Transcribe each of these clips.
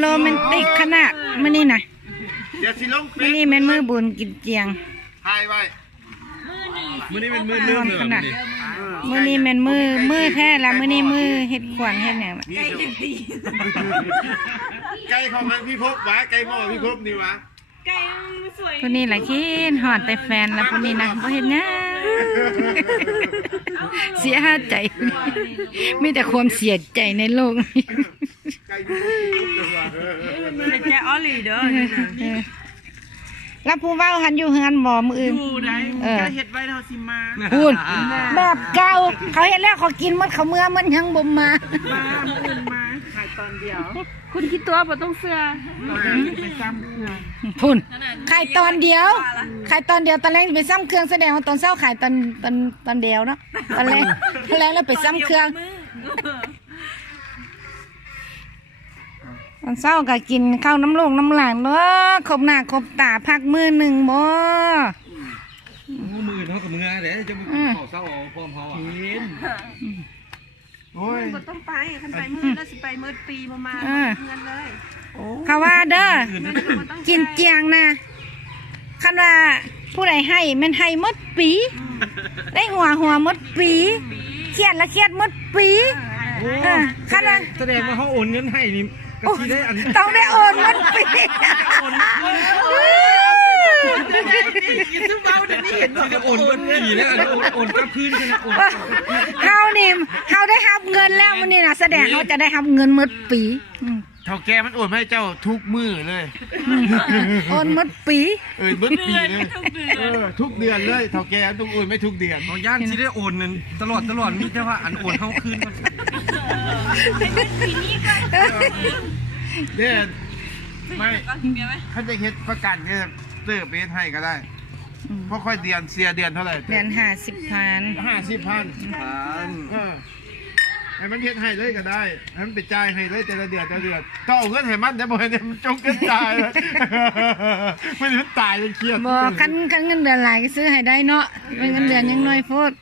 โรแมนติกขนาดมื้อนี้น่ะ เดี๋ยวสิลง มื้อนี้แม่นมื้อบุญกินเจียง ถ่ายไว้ มื้อนี้เป็นมื้อเลื่อมเลย ขนาดมื้อนี้แม่นมื้อแท้ละมื้อนี้มื้อเฮ็ดขวัญเฮ็ดหยังล่ะ ไก่ของมันพี่พบวะไก่หม้อพี่พบนี่วะ ผู้นี้ล่ะคิดฮอดแต่แฟนแล้วผู้นี้นะบ่เฮ็ดหยังเสียใจ มีแต่ความเสียใจในโลกนี้ ไก่พี่พบจังหวะ เป็นแกออลีเด้อ แล้วผู้เว้าหันอยู่เฮือนบ่มื้ออื่น ดูได้ก็เฮ็ดไว้เท่าสิมา พูดแบบเก่าเขาเฮ็ดแล้วเขากินหมดเขาเมื่อมันยังบ่มา อื่นมาขายตอนเดียว คุณคิดตัวบ่ต้องเสื้อ ไปซ้ำเครื่อง พุ่นขายตอนเดียวขายตอนเดียวตอนแรกไปซ้ำเครื่องแสดงว่าตอนเช้าขายตอนเดียวเนาะตอนแรกแล้วไปซ้ำเครื่องตอนเช้าก็กินข้าวน้ำลงน้ำหลานเนาะครบหน้าครบตาพักมื้อหนึ่งบ่ มือเท่ากับมือเดี๋ยวจะมือเขาเศร้าเอาพร้อมเขาอ่ะ กิน โอ้ย บ่ต้องไปคันไปมื้อแล้วสิไปมื้อปีประมาณเงินเลย เขาว่าเด้อกินเจียงนะคันว่าผู้ใดให้แม่นให้หมดปี ได้หัวหมดปีเครียดละเครียดหมดปีคันว่า แสดงว่าเขาโอนเงินให้นี่ก็ที่ได้อัน ต้องได้โอนหมดปี ซื้อเมาเดี๋ยวนี้เห็น ที่ได้โอนเงินปีแล้วโอนกลับคืนกันนะโอน เฮานี่เฮาได้รับเงินแล้วมื้อนี้น่ะแสดงเขาจะได้รับเงินหมดปี เท่าแกมันโอนให้เจ้าทุกมื้อเลย โอนหมดปี เบิ้ปีเลยทุกเดือนเลยเท่าแกต้องโอนไม่ทุกเดือน เขาย่านที่ได้โอนเงินตลอดมีแต่ว่าอันโอนเขาคืนกัน เนี่ยไม่เขาจะเฮ็ดประกันก็เติมไปให้ก็ได้เพราะค่อยเดือนเสียเดือนเท่าไหร่ เดือน50,000 50,000ให้มันเฮ็ดให้เลยก็ได้ให้มันไปจ่ายให้เลยแต่ละเดือนต้องเอาเงินให้มันแต่บ่ให้มันจงเกินตายไม่ถึงตายเลยเครียด บ่คันเงินเดือนหลายก็ซื้อให้ได้เนาะเงินเดือนยังน้อยโพด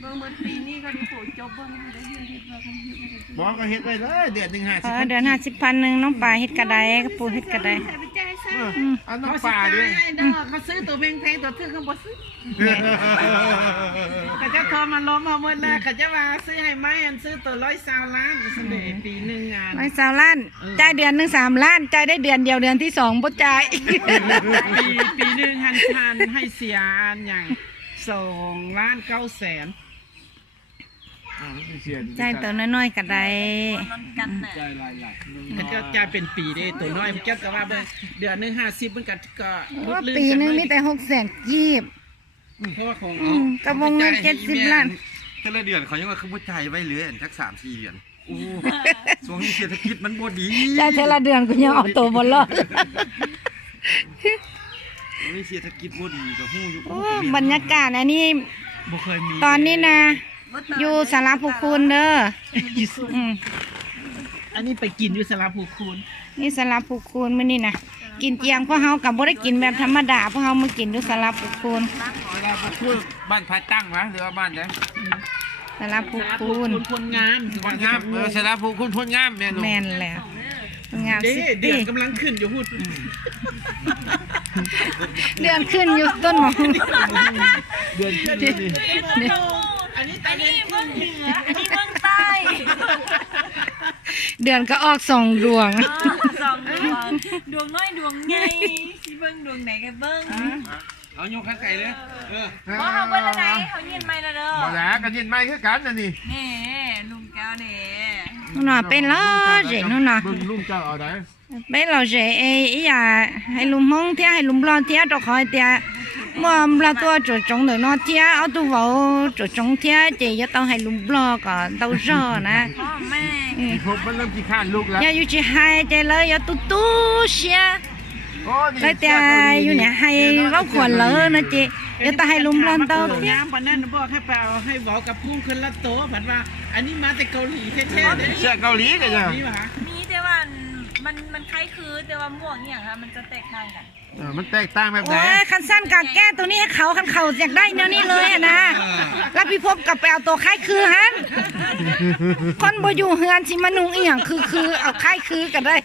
เบิ่งมื้อปีนี้ก็ได้โปรดจบเบิ่งได้ยืนเฮ็ดว่ากันเฮ็ดอะไรกัน บอกก็เฮ็ดไว้เลยเดือนหนึ่ง50,000 เดือน50,000นึงน้องปลาเฮ็ดกระไดกระปูเฮ็ดกระได ไปจ่ายซะ อันน้ำปลาด้วย เขาซื้อตัวแพงๆตัวถือเขาบ่ซื้อเขาจะโทรมาล้มมาหมดแล้วเขาจะว่าซื้อให้ไหมอันซื้อตัว120 ล้านเสน่ห์ปีนึงงาน 120ล้านจ่ายเดือนหนึง3 ล้านจ่ายได้เดือนเดียวเดือนที่2บ่จ่าย ปีนึงหันให้เสียอันอย่าง2,900,000 จ่ายตัวน้อยๆก็ได้ มันก็จะเป็นปีได้ตัวน้อยมันก็ว่าเดือนนึง50มันก็ ปีนึงมีแต่600,000กีบ เพราะว่าของ กระวงเงิน70 ล้าน แต่ละเดือนเขายังว่าเขาบ่จ่ายไว้เหลืออันจัก3-4 เดือนโอ้ช่วงนี้เศรษฐกิจมันบ่ดี จ่ายแต่ละเดือนก็ยังเอาตัวบ่รอด นี่เศรษฐกิจบ่ดีก็ฮู้อยู่ โอ้บรรยากาศอันนี้ บ่เคยมี ตอนนี้นะอยู่สารภูคูนเด้ออืม อันนี้ไปกินอยู่สระภูคูน นี่สารภูคูนมื้อนี้นะกินเจียงพวกเฮากับบ่ได้กินแบบธรรมดาพวกเฮามากินอยู่สารภูคูน บ้านพายตั้งวะหรือว่าบ้านไหน สารภูคูน พลงาม พลงามสระภูคุณพลงามแม่หนู แม่นแล้วงาม เด้ สิ เดือนกำลังขึ้นอยู่พูด เดือนขึ้นอยู่ต้นหมอก เดือนขึ้นดิ อันนี้ตอนนี้เบิ่ง อันนี้เบิ่งใต้ เดือนก็ออก2 ดวง สองดวงน้อยดวงใหญ่สิเบิ่งดวงไหนกันเบิ่ง เอายกข้างไก่เลยบ่เฮาเบิ่งแล้วไหนเฮายินใหม่แล้วเด้อ บ่แล้วก็ยินไม่คือกันน่ะนี่ นี่ลุงแก้วนี่ นู่นน่ะเป็นล้อเจนู่นน่ะ เบิ่งลุงเจ้าเอาได้ เป็นล้อเจý à hay lùm mông thia hay lùm lon thia đồ khỏi thia mà là tôi chỗ trống đời nó thia ở tôi vào chỗ trống thia chỉ cho tao hay lùm lo cả tao rò nè พ่อแม่ พี่พบมันเริ่มขี้ข้านลูกแล้ว nhà yêu chỉ hai chỉ lấy cho tu tu xia โอ้นี่ lấy tia yêu nè hay góc quần lỡ nữa chị cho tao hay lùm lon tao ตัวงามปานนั้นบอกให้เปล่าให้บอกกับพุ่งขึ้นละโตผัดว่า อันนี้มาแต่เกาหลีแท้ๆเด้ เสื้อเกาหลีกันจ้ะ นี่หว่า มีแต่ว่า มันคล้ายคือแต่ว่าม่วงเนี่ยค่ะมันจะแตกต่างกัน มันแตกต่างแบบไหน โอ้ยคันสั้นกะแก้ตัวนี้ให้เขาคันเขาอยากได้แนวนี้เลยอะนะแล้วพี่พบกับไปเอาตัวคล้ายคือฮันคนบ่อยู่เฮือนสิมานุงอีหยังคือเอาคล้ายคือกันได้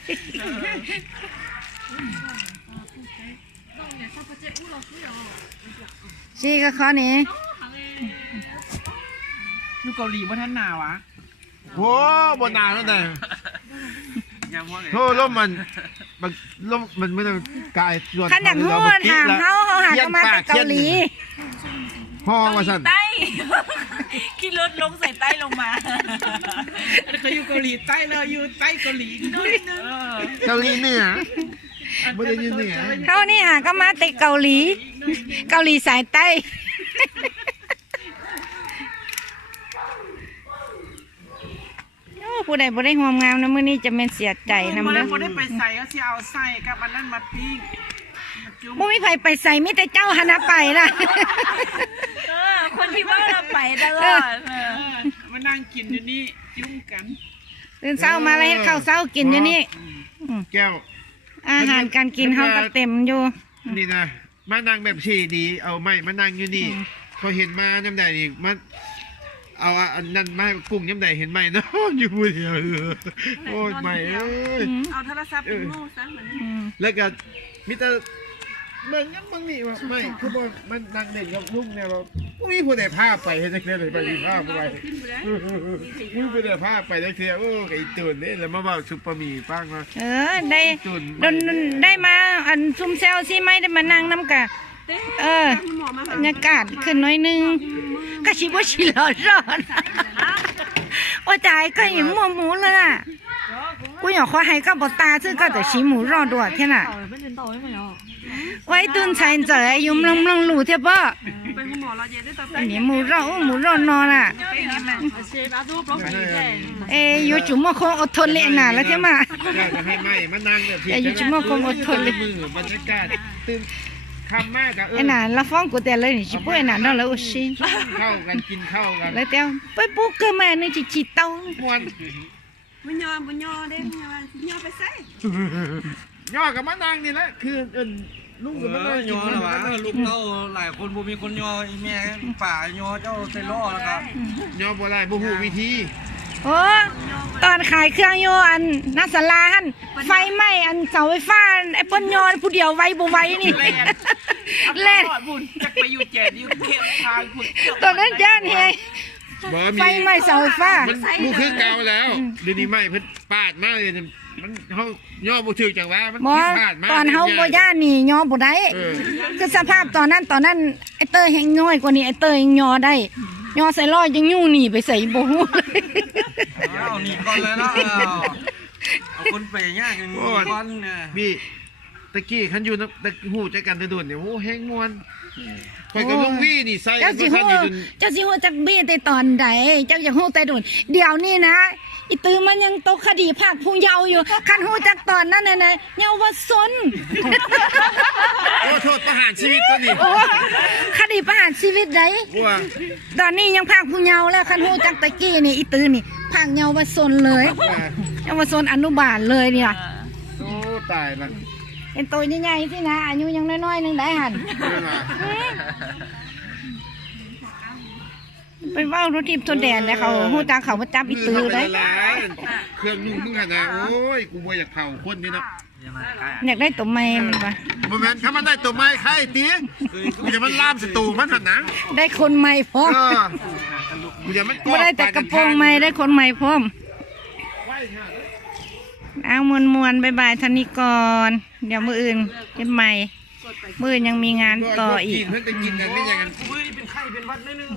สิก็ข้อนี้ อยู่เกาหลีบ่ทันหนาวะ โอ้บนนานแล้วไง ยังว่าไง โทษล่มมันล่มมันไม่ได้กายส่วน คันอยากฮู้ถามเขาหาก็มาแต่เกาหลี พ่อมาสั่น ใต้ขี่รถลงใส่ใต้ลงมา เขาอยู่เกาหลีใต้แล้วอยู่ใต้เกาหลี เกาหลีเหนือไม่ได้ยินเหนือ เขานี่หาก็มาแต่เกาหลี เกาหลีสายใต้โอ้ผู้ใดบ่ได้หอมงามนะมื้อนี้จะแม่นเสียใจนำ บ่ เด้อ ได้ไปใส่ก็สิเอาใส่กับอันนั้นมาปิ้งมาจุ่ม บ่มีไผไปใส่มีแต่เจ้าหนนะไปล่ะ คนที่ว่าเราไปตลอด มานั่งกินอยู่นี่จุ่มกัน ตื่นเช้ามาแล้วเฮ็ดข้าวเช้ากินอยู่นี่ แก้ว อาหารการกินเฮาก็เต็มอยู่ นี่นะมานั่งแบบชีดีเอาไม้มานั่งอยู่นี่เขาเห็นมาน้ำใดอีกมันเอาอันนั้นมาให้กุ้งน้ำใดเห็นไหมเนาะอยู่ผู้เดียวโอ้ยไม่เอ้ย เอาโทรศัพท์เป็นโม่ซะเหมือน แล้วก็มิตรเบิ่งยังบางนี่ว่าไม่คือบ่มันนั่งเล่นกับลุงเนี่ยเรามีผู้ใดพาไปเฮ็ดจังได๋เลยไปพาไปมีผู้ใดพาไปได้เที่ยวโอ้ไอ้ตุ่นนี่แล้วมาเว้าซุปปะหมี่ฟังว่า ได้ ตุ่น ดนได้มาอันซุ่มแซวสิไม่ได้มานั่งน้ำกะบรรยากาศขึ้นน้อยนึงก็ชิบ่ชิร้อนโอ้จ่ายก็อย่างมัวหมูเลยอ่ะกูอยากขอให้ก็บ่ตาซื่อก็แต่ชิหมูรอด้วยเท่าน่ะไว้ตุนชัยเจอยุ่มลงหลู่เท่าบ่ เป็นคุณหมอเราเย็นได้ตา อันนี้หมูรอนอนอ่ะอยู่จุ่มคงอดทนเลยน่ะแล้วเท่ามา อยากจะให้ไหมมานั่งแบบที่ อยู่จุ่มคงอดทนเลย มือบรรยากาศตื่นคำมากอะ ไอ้น่ะละฟ้องกูแต่เลยนี่ชิบ่ไอ้น่ะนั่นแล้วโอ้ชิ เข้ากันกินข้าวกัน แล้วเต้าไปปลูกเกิดมานึงจิเต้า ม่วน บุญยอเด้บุญยอไปใส่ ย่อกับมานั่งนี่แหละคือลุงกับมานั่ง ย กิน อแล้ววะลูกเต้าหลายคนบ่มีคนยอแม่ป่ายอเจ้าใส่ล้อแล้วครับ ย่อบ่ได้บ่ฮู้วิธี โอ้ตอนขายเครื่องโยอันนักสลาหันไฟไหม้อันเสาไฟฟ้าไอ้ปนยอนผู้เดียวไว้บ่ไว้นี่เล่น บุญจักไปอยู่แจดอยู่เขตทางพุ่น ตอนนั้นย่านเฮง บ่มี ไฟไหม้เสาไฟฟ้า มันบ่คือเก่าแล้วเดี๋ยวนี้ไม่เพิ่นปาดมาเลยมันเฮาย่อบ่ถึกจังว่ามัน บ่ ผิดพลาดมา ตอนเฮาบ่ย่านนี่ยอบ่ได้ เออ คือสภาพตอนนั้นไอ้เตยแฮงน้อยกว่านี้ไอ้เตยยังยอได้ยอใส่ร้อยยังยู่หนีไปใส่บ่ฮู้เลย เอาหนีก่อนเลยเนาะเอาคนไปยากกันก่อนเนี่ย พี่ตะกี้คันอยู่ตะฮู้ใจกันโดนๆเนี่ยโอ้แฮงม่วนข่อยกับลุงวี่นี่ใส่ เจ้าสิ บ่ทั ฮู้ นนี่จน เจ้าสิฮู้จักบี้แต่ตอนใดเจ้าอยากฮู้แต่โดนเดี๋ยวนี้นะอีตือมันยังตกคดีภาคผู้เยาว์อยู่คันฮู้จักตอนนั้นน่ะนะเยาวชน โอ้โทษประหารชีวิตตัวนี้ โอ้คดีประหารชีวิตได ว่า ตอนนี้ยังภาคผู้เยาว์แล้วคันฮู้จักตะกี้นี่อีตือนี่ภาคเยาวชนเลย ว่า เยาวชนอนุบาลเลยนี่ล่ะ โอ้ตายละ เป็นตัวใหญ่ๆสินะอายุยังน้อยๆนึงได้หั่น เวลา ไปเว้ารถทิพย์ทนแดนแล้วเขาฮู้จักเขามาจับอีตือได้ เครื่องนุ่งมึงหั่นน่ะโอ้ยกูบ่อยากเผาคนนี่เนาะ อยากได้ตัวแม่มันว่ะ บ่แม่นถ้ามันได้ตัวไม้ไข่ติกูจะมันลามสตูมันหั่นนะ ได้คนใหม่พร้อม เออกูจะมัน บ่ได้แต่กระโปรงใหม่ได้คนใหม่พร้อมเอามวนๆบ๊ายบายท่านนี้ก่อนเดี๋ยวมื้ออื่นเฮ็ดใหม่มื้ออื่นยังมีงานต่ออีก เพิ่นจะกินกันไม่อย่างนั้น มือนี่เป็นไข้เป็นวัดนิดนึง